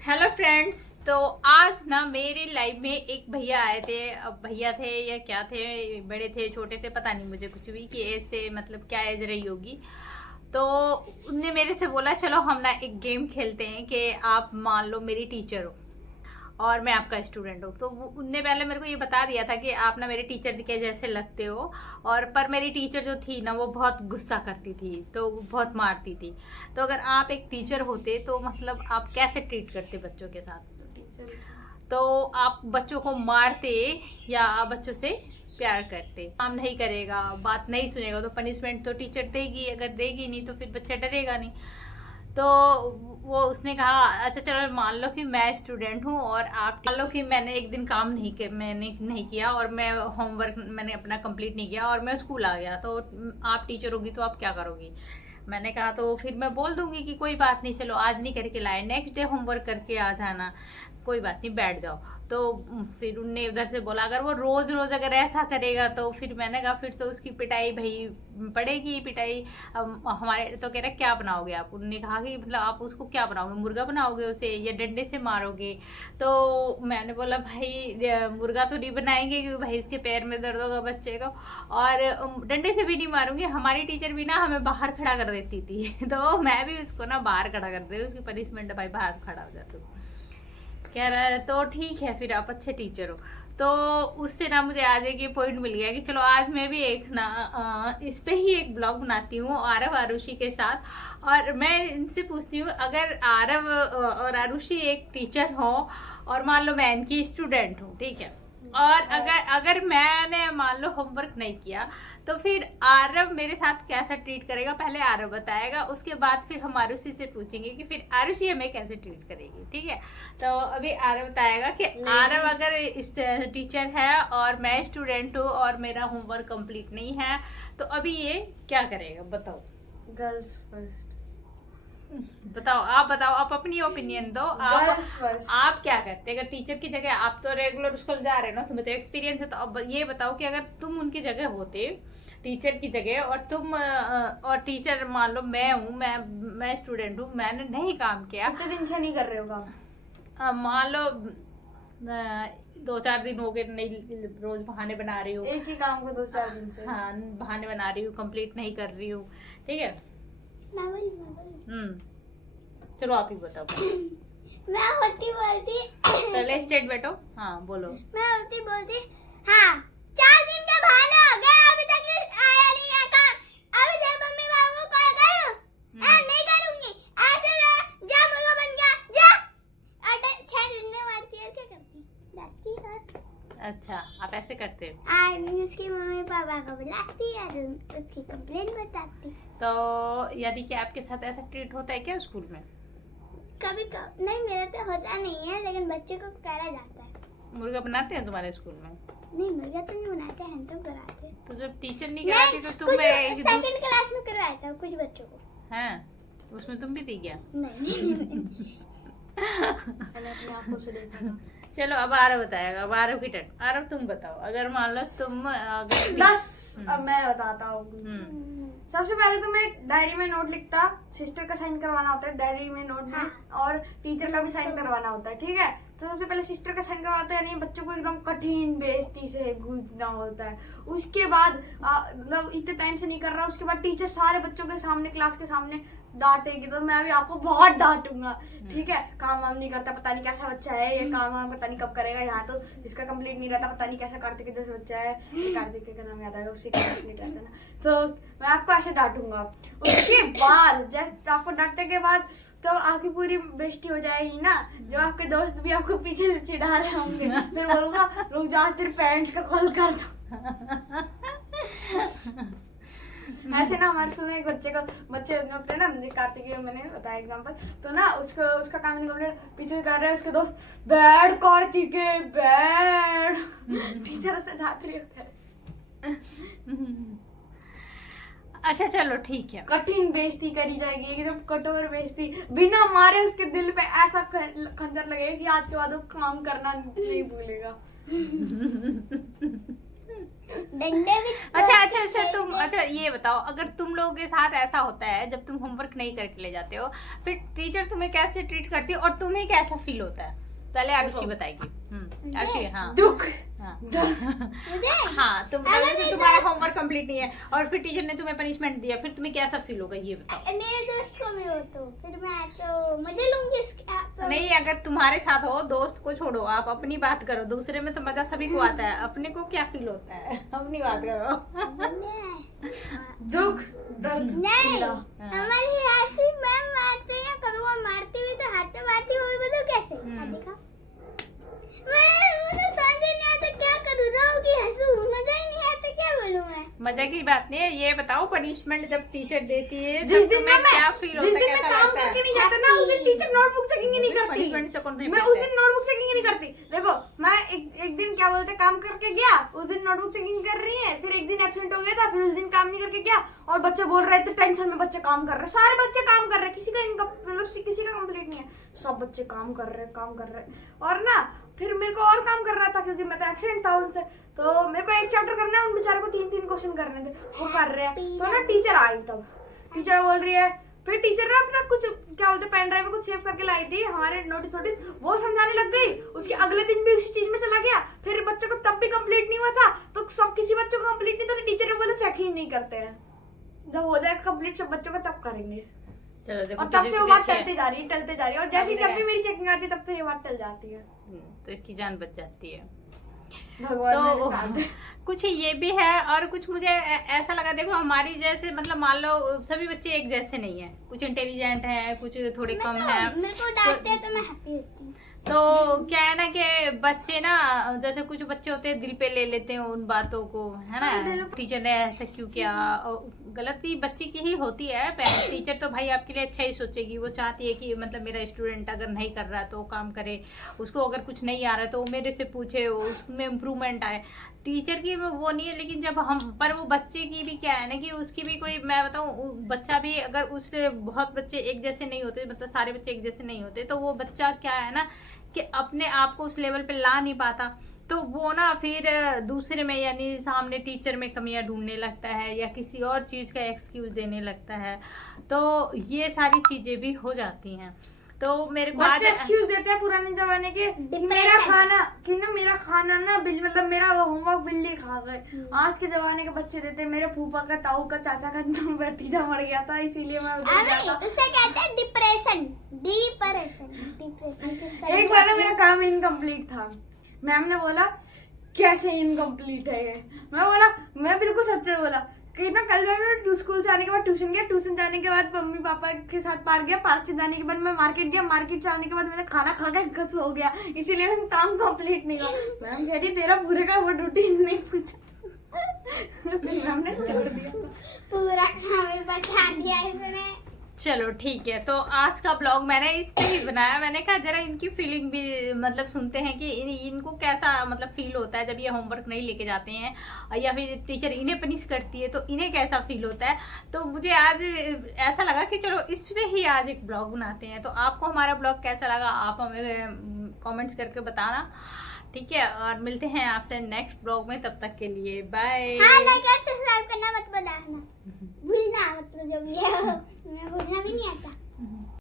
Hello friends. तो आज ना मेरे लाइफ में एक भैया आए थे। अब भैया थे या क्या थे, बड़े थे छोटे थे पता नहीं मुझे कुछ भी, कि ऐसे मतलब क्या एज रही होगी। तो उनने मेरे से बोला चलो हम ना एक गेम खेलते हैं कि आप मान लो मेरी टीचर हो और मैं आपका स्टूडेंट हूँ। तो उनने पहले मेरे को ये बता दिया था कि आप ना मेरे टीचर के जैसे लगते हो। और पर मेरी टीचर जो थी ना वो बहुत गुस्सा करती थी, तो वो बहुत मारती थी। तो अगर आप एक टीचर होते तो मतलब आप कैसे ट्रीट करते बच्चों के साथ? तो आप बच्चों को मारते या आप बच्चों से प्यार करते? काम नहीं करेगा, बात नहीं सुनेगा तो पनिशमेंट तो टीचर देगी, अगर देगी नहीं तो फिर बच्चा डरेगा नहीं। तो वो उसने कहा अच्छा चलो मान लो कि मैं स्टूडेंट हूँ और आप मान लो कि मैंने एक दिन काम मैंने नहीं किया और मैं होमवर्क मैंने अपना कंप्लीट नहीं किया और मैं स्कूल आ गया, तो आप टीचर होगी तो आप क्या करोगी? मैंने कहा तो फिर मैं बोल दूंगी कि कोई बात नहीं, चलो आज नहीं करके लाए, नेक्स्ट डे होमवर्क करके आ जाना, कोई बात नहीं बैठ जाओ। तो फिर उनने उधर से बोला अगर वो रोज रोज अगर ऐसा करेगा तो फिर मैंने कहा फिर तो उसकी पिटाई भाई पड़ेगी पिटाई। हमारे तो कह रहे क्या बनाओगे आप? उन्होंने कहा कि मतलब आप उसको क्या बनाओगे, मुर्गा बनाओगे उसे या डंडे से मारोगे? तो मैंने बोला भाई मुर्गा तो नहीं बनाएंगे क्योंकि भाई उसके पैर में दर्द होगा बच्चे को, और डंडे से भी नहीं मारूंगी। हमारी टीचर भी ना हमें बाहर खड़ा कर देती थी तो मैं भी उसको ना बाहर खड़ा कर दे, उसकी पनिशमेंट भाई बाहर खड़ा हो जाता। कह रहा है तो ठीक है फिर आप अच्छे टीचर हो। तो उससे ना मुझे आज एक ये पॉइंट मिल गया कि चलो आज मैं भी एक ना इस पे ही एक ब्लॉग बनाती हूँ आरव आरुषि के साथ। और मैं इनसे पूछती हूँ अगर आरव और आरुषि एक टीचर हो और मान लो मैं इनकी स्टूडेंट हूँ, ठीक है, और अगर अगर मैंने मान लो होमवर्क नहीं किया तो फिर आरव मेरे साथ कैसा ट्रीट करेगा? पहले आरव बताएगा, उसके बाद फिर हम आरुषि से पूछेंगे कि फिर आरुषि हमें कैसे ट्रीट करेगी, ठीक है। तो अभी आरव बताएगा कि आरव अगर इस टीचर है और मैं स्टूडेंट हूँ और मेरा होमवर्क कंप्लीट नहीं है तो अभी ये क्या करेगा बताओ। Girls first. बताओ आप अपनी ओपिनियन दो। Girls first. आप क्या करते अगर टीचर की जगह? आप तो रेगुलर स्कूल जा रहे हो ना, तुम्हें तो एक्सपीरियंस है, तो अब ये बताओ कि अगर तुम उनकी जगह होते, टीचर की जगह, और तुम और टीचर मान लो मैं हूँ, मैं स्टूडेंट हूँ, मैंने नहीं काम किया, कितने दिन से नहीं कर रहे हो काम? मान लो 2-4 दिन हो गए नहीं, रोज बहाने बना रही हूँ। एक ही काम को 2-4 दिन से। हाँ बहाने बना रही हूँ, कंप्लीट नहीं कर रही हूँ, ठीक है। चलो आप ही बताओ। मैं होती बोलती पहले स्टेट बैठो, हाँ बोलो। मैं होती बोलती हाँ 4 दिन का बहाना हो गया, अभी तक आया नहीं है काम। अभी जब मम्मी बाबू को कॉल करूं नहीं करूंगी, ऐसे जा मुर्गा बन गया जा। और 6 दिन में मारती है, क्या करती डांटती है। अच्छा आप ऐसे करते हो? आज उसकी मम्मी पापा को बुलाती है और उसकी कंप्लेंट बताती। तो यानी कि आपके साथ ऐसा ट्रीट होता है क्या स्कूल में? कभी नहीं, मेरा तो होता नहीं है लेकिन बच्चे को करा जाता है। मुर्गा बनाते हैं तुम्हारे स्कूल में? नहीं मुर्गा तो नहीं बनाते, हैंडसम कराते हैं। तो जब टीचर नहीं कराती तो तुम सेकंड क्लास में करवाया था कुछ बच्चों को। हैं उसमें तुम भी थी क्या? नहीं मैंने अपनी आंखों से देखा था। चलो अब आरव बताएगा, अब आरव की टर्न। आरव तुम बताओ अगर मान लो तुम अगर बस अब मैं बताता हूँ। हम्म सबसे पहले तो मैं डायरी में नोट लिखता, सिस्टर का साइन करवाना होता है डायरी में नोट में, और टीचर का भी साइन करवाना होता है, ठीक है। तो सबसे पहले सिस्टर का साइन करवाते हैं, यानी बच्चों को एकदम कठिन बेइज्जती से गूंजना होता है। उसके बाद मतलब इतने टाइम से नहीं कर रहा, उसके बाद टीचर सारे बच्चों के सामने क्लास के सामने डांटेगी, तो मैं अभी आपको बहुत डांटूंगा, ठीक है। काम वाम नहीं करता, पता नहीं कैसा बच्चा है ये, काम वाम पता नहीं कब करेगा, यहाँ तो इसका कंप्लीट नहीं रहता, पता नहीं कैसा कार्तिक जैसा बच्चा है, कार्तिक का नाम याद आएगा, उससे कंप्लीट रहता ना। तो मैं आपको ऐसे डांटूंगा। उसके बाद जस्ट आपको डांटने के बाद तो आपकी पूरी बेइज्जती हो जाएगी ना, जब आपके दोस्त भी आपको पीछे से चिढ़ा रहे होंगे, फिर बोलूंगा रुक जा आज तेरे पेरेंट्स का कॉल कर दो। ऐसे ना हमारे स्कूल में एक बच्चे होते हैं ना, कार्तिक मैंने बताया एग्जांपल, तो ना उसका काम नहीं कर, पीछे कर रहे हैं उसके दोस्त, बैड कार्तिक बैड। टीचर से डांट रही होता है। अच्छा चलो ठीक है। कठिन बेइज्जती करी जाएगी, एकदम कठोर बेइज्जती, बिना मारे उसके दिल पे ऐसा खंजर लगेगा कि आज के बाद वो काम करना नहीं भूलेगा। डंडे भी अच्छा तुम अच्छा ये बताओ, अगर तुम लोगों के साथ ऐसा होता है जब तुम होमवर्क नहीं करके ले जाते हो, फिर टीचर तुम्हें कैसे ट्रीट करती है और तुम्हें कैसा फील होता है? पहले आरुषि बताएगी। आरुषि, हाँ दुख। हाँ मुझे हाँ, तुम बताओ कि तुम्हारा होमवर्क कंप्लीट नहीं है और फिर टीचर ने तुम्हें पनिशमेंट दिया, फिर तुम्हें कैसा फील होगा ये बताओ? मेरे दोस्त को मैं हो तो फिर मैं तो मजे लूंगी तो नहीं, अगर तुम्हारे साथ हो, दोस्त को छोड़ो, आप अपनी बात करो। दूसरे में तो मजा सभी को आता है, अपने को क्या फील होता है? अपनी बात करो। दुख, दर्द, नहीं पीड़ा। हमारी हंसी मैम मारती है, कभी वो मारती हुई तो हाथ में मारती हुई, वो भी बताओ कैसे? हाँ, देखा मुझे समझ ही नहीं आता क्या करूँ, रो कि हंसू, मजा ही नहीं आता, क्या बोलूँ मैं? मजा की बात नहीं है, ये बताओ पनिशमेंट जब टीचर देती है जिस तब दिन तुम्हें मैं क्या फील होता है, जिस दिन मैं कैसा काम लगता करके है? नहीं जाता ना, उस दिन टीचर नोटबुक चेकिंग ही नहीं करती। पनिशमेंट से कौन नहीं मैं उस दिन नोटबुक चेकिंग ही नहीं करती। देखो मैं एक दिन क्या बोलते काम करके गया, उस दिन नोटबुक चेकिंग कर रही है, फिर एक दिन एब्सेंट हो गया था, फिर उस दिन काम नहीं करके गया और बच्चे बोल रहे थे टेंशन में बच्चे काम कर रहे, सारे बच्चे काम कर रहे, किसी का मतलब किसी का कंप्लीट नहीं है, सब बच्चे काम कर रहे और ना फिर मेरे को और काम करना था क्योंकि मैं तो एब्सेंट था उनसे, तो मेरे को एक चैप्टर करना है, उन बेचारे को 3 क्वेश्चन करने थे, वो कर रहे हैं। तो ना टीचर आई, तब टीचर बोल रही है, फिर टीचर ने अपना कुछ क्या बोलते पेन ड्राइव में कुछ सेव करके लाई थी हमारे नोटिस, वो समझाने लग गई। उसके अगले दिन भी उसी चीज में चला गया, फिर बच्चे को तब भी कंप्लीट नहीं हुआ था, तो सब किसी बच्चे को कंप्लीट नहीं था, तो टीचर ने बोला चेक ही नहीं करते हैं, जब हो जाएगा कंप्लीट सब बच्चों को तब करेंगे। चलो देखो, और तब से वो बात टीचर टलती जा रही है और जैसे ही जब भी मेरी चेकिंग आती है तब से ये बात टल जाती है। तो इसकी जान बच जाती है। भगवान मेरे तो साथ है। कुछ ये भी है और कुछ मुझे ऐसा लगा, देखो हमारी जैसे मतलब मान लो सभी बच्चे एक जैसे नहीं है, कुछ इंटेलिजेंट है, कुछ थोड़े कम है। मेरे को डांटते हैं तो मैं हैप्पी होती हूँ। तो क्या है ना कि बच्चे ना, जैसे कुछ बच्चे होते हैं दिल पे ले लेते हैं उन बातों को, है ना, टीचर ने ऐसा क्यों किया, गलती बच्चे की ही होती है। टीचर तो भाई आपके लिए अच्छा ही सोचेगी, वो चाहती है कि मतलब मेरा स्टूडेंट अगर नहीं कर रहा है तो काम करे, उसको अगर कुछ नहीं आ रहा है तो वो मेरे से पूछे, उसमें इम्प्रूवमेंट आए। टीचर की वो नहीं है, लेकिन जब हम पर वो बच्चे की भी क्या है ना कि उसकी भी कोई, मैं बताऊँ, बच्चा भी अगर उससे बहुत बच्चे एक जैसे नहीं होते, मतलब सारे बच्चे एक जैसे नहीं होते, तो वो बच्चा क्या है ना कि अपने आप को उस लेवल पे ला नहीं पाता, तो वो ना फिर दूसरे में यानी सामने टीचर में कमियां ढूंढने लगता है या किसी और चीज़ का एक्सक्यूज देने लगता है, तो ये सारी चीज़ें भी हो जाती हैं। तो मेरे को आज बच्चे एक्सक्यूज देते हैं पुराने जमाने के, मेरा खाना ना बिल, मतलब मेरा होमवर्क बिल्ली खा गए। आज के जमाने के बच्चे देते हैं, मेरे फूफा का, ताऊ का, चाचा का भतीजा मर गया था इसीलिए मैं उधर गया था। उसे कहते हैं डिप्रेशन। डिप्रेशन एक बार ना मेरा काम इनकम्प्लीट था, मैम ने बोला कैसे इनकम्प्लीट है ये, मैं बिल्कुल सच्चे बोला कि ना कल मैं स्कूल से आने के बाद ट्यूशन गया, ट्यूशन जाने के बाद मम्मी पापा के साथ पार्क गया, पार्क से जाने के बाद मैं मार्केट गया, मार्केट से आने के बाद मैंने खाना खा के गस हो गया, इसीलिए मैं काम कंप्लीट नहीं हुआ। मैम कह रही तेरा पूरे का वो रूटीन नहीं पूछा, उसने मैम ने छोड़ दिया, पूरा हमें बता दिया इसने। चलो ठीक है, तो आज का ब्लॉग मैंने इस पे ही बनाया। मैंने कहा जरा इनकी फीलिंग भी मतलब सुनते हैं कि इनको कैसा मतलब फील होता है जब ये होमवर्क नहीं लेके जाते हैं या फिर टीचर इन्हें पनिश करती है, तो इन्हें कैसा फील होता है। तो मुझे आज ऐसा लगा कि चलो इस पे ही आज एक ब्लॉग बनाते हैं। तो आपको हमारा ब्लॉग कैसा लगा आप हमें कॉमेंट्स करके बताना, ठीक है, और मिलते हैं आपसे नेक्स्ट ब्लॉग में, तब तक के लिए बाय। हाँ, लाइक और सब्सक्राइब करना मत भूलना, मतलब जो भी है मैं भूलना भी नहीं आता।